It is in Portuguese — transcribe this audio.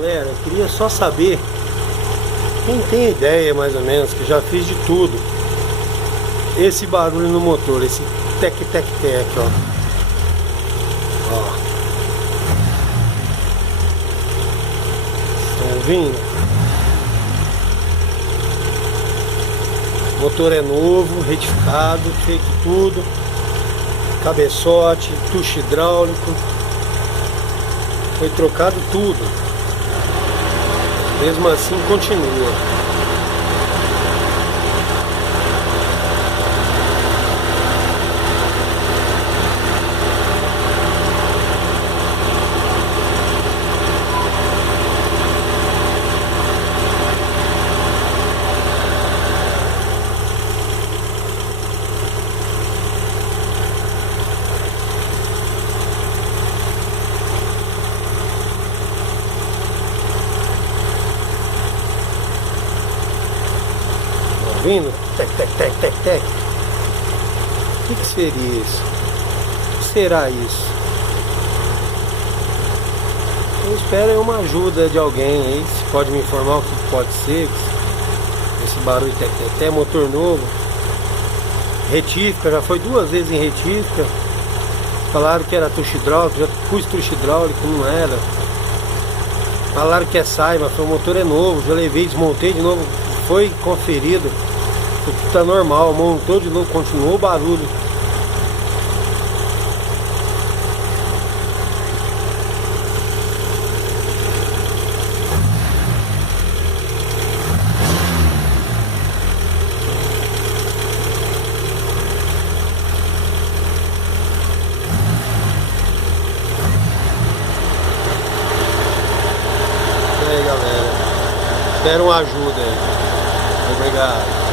Galera, eu queria só saber, quem tem ideia mais ou menos, que já fiz de tudo, esse barulho no motor, esse tec-tec-tec, ó. Ó. Estão ouvindo? O motor é novo, retificado, feito tudo, cabeçote, tucho hidráulico, foi trocado tudo. Mesmo assim continua. Vindo? Tec, tec, tec, tec, tec. O que seria isso? O que será isso? Eu espero uma ajuda de alguém aí, se pode me informar o que pode ser. Esse barulho tec, tec, tec, motor novo. Retífica, já foi 2 vezes em retífica. Falaram que era tucho hidráulico, já pus tucho hidráulico, não era. Falaram que é sai, mas o motor é novo, já levei, desmontei de novo, foi conferido. Tá normal, montou de novo, continuou o barulho. E aí, galera, espero uma ajuda aí. Obrigado.